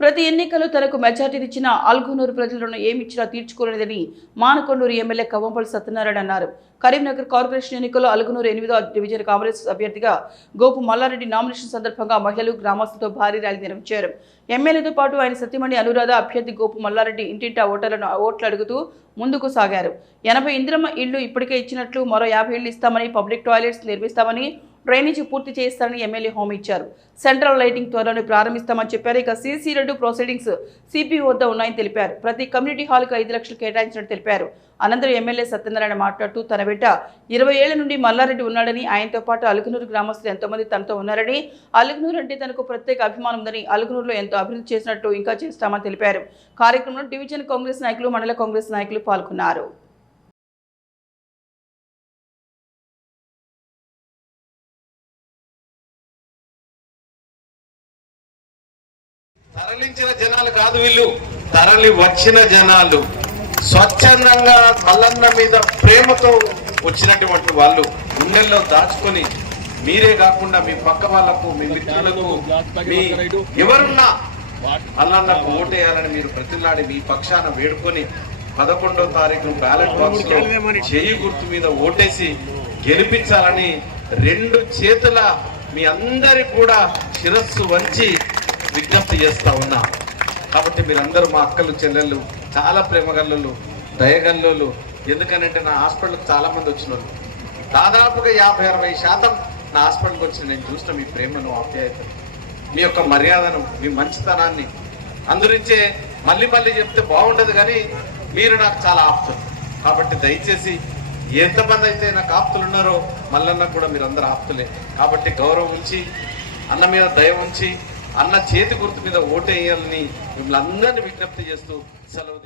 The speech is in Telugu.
ప్రతి ఎన్నికల్లో తనకు మెజార్టీనిచ్చిన అల్గునూరు ప్రజలను ఏమిచ్చినా తీర్చుకోలేదని మానకొండూరు ఎమ్మెల్యే కవ్వంపల్లి సత్యనారాయణ అన్నారు. కరీంనగర్ కార్పొరేషన్ ఎన్నికల్లో అల్గునూరు 8వ డివిజన్ కాంగ్రెస్ అభ్యర్థిగా గోపు మల్లారెడ్డి నామినేషన్ సందర్భంగా మహిళలు గ్రామస్తులతో భారీ ర్యాలీ నిర్వహించారు. ఎమ్మెల్యేతో పాటు ఆయన సతీమణి అనురాధ అభ్యర్థి గోపు మల్లారెడ్డి ఇంటింటా ఓట్లు అడుగుతూ ముందుకు సాగారు. 80 ఇందిరమ్మ ఇళ్లు ఇప్పటికే ఇచ్చినట్లు మరో 50 ఇళ్లు ఇస్తామని, పబ్లిక్ టాయిలెట్స్ నిర్మిస్తామని, డ్రైనేజీ పూర్తి చేస్తారని ఎమ్మెల్యే హామీ ఇచ్చారు. సెంట్రల్ లైటింగ్ త్వరలో ప్రారంభిస్తామని చెప్పారు. ఇక సీసీ 2 ప్రొసీడింగ్స్ సిపిఓ వద్ద ఉన్నాయని తెలిపారు. ప్రతి కమ్యూనిటీ హాల్కు 5 లక్షలు కేటాయించినట్టు తెలిపారు. అనంతరం ఎమ్మెల్యే సత్యనారాయణ మాట్లాడుతూ తన బిడ్డ 20 ఏళ్ల నుండి మల్లారెడ్డి ఉన్నాడని, ఆయనతో పాటు అలుగునూరు గ్రామస్తులు ఎంతోమంది తనతో ఉన్నారని, అలుగునూరు అంటే తనకు ప్రత్యేక అభిమానం ఉందని, అలుగునూరులో ఎంతో అభివృద్ధి చేసినట్టు ఇంకా చేస్తామని తెలిపారు. కార్యక్రమంలో డివిజన్ కాంగ్రెస్ నాయకులు, మండల కాంగ్రెస్ నాయకులు పాల్గొన్నారు. తరలించిన జనాలు కాదు, వీళ్ళు తరలి వచ్చిన జనాలు. స్వచ్ఛందంగా మల్లన్న మీద ప్రేమతో వచ్చినటువంటి వాళ్ళు గుండెల్లో దాచుకొని, మీరే కాకుండా మీ పక్క వాళ్ళకు, మీ మిత్రులకు, మీ ఎవరున్నా మల్లన్నకు ఓటేయాలని మీరు ప్రతిలాడి మీ పక్షాన వేడుకొని 11వ తారీఖున బ్యాలెట్ బాక్స్ లో చేయి గుర్తు మీద ఓటేసి గెలిపించాలని 2 చేతుల మీ అందరి కూడా శిరస్సు వంచి విజ్ఞప్తి చేస్తా ఉన్నా. కాబట్టి మీరందరూ మా అక్కలు, చెల్లెళ్ళు, చాలా ప్రేమగల్లు, దయగల్లు. ఎందుకనంటే నా హాస్పిటల్కి చాలా మంది వచ్చిన వాళ్ళు, దాదాపుగా 50-60% నా హాస్పిటల్కి వచ్చిన నేను చూసిన మీ ప్రేమను, ఆప్యాయతను, మీ యొక్క మర్యాదను, మీ మంచితనాన్ని. అందురించే మళ్ళీ చెప్తే బాగుండదు, కానీ మీరు నాకు చాలా ఆప్తులు. కాబట్టి దయచేసి ఎంతమంది అయితే నాకు ఆప్తులు ఉన్నారో మల్లన్న కూడా మీరందరూ ఆప్తులే. కాబట్టి గౌరవం ఉంచి, అన్న మీద దయ ఉంచి, అన్న చేతి గుర్తు మీద ఓటేయాలని మిమ్మల్ని అందరినీ విజ్ఞప్తి చేస్తూ సెలవు.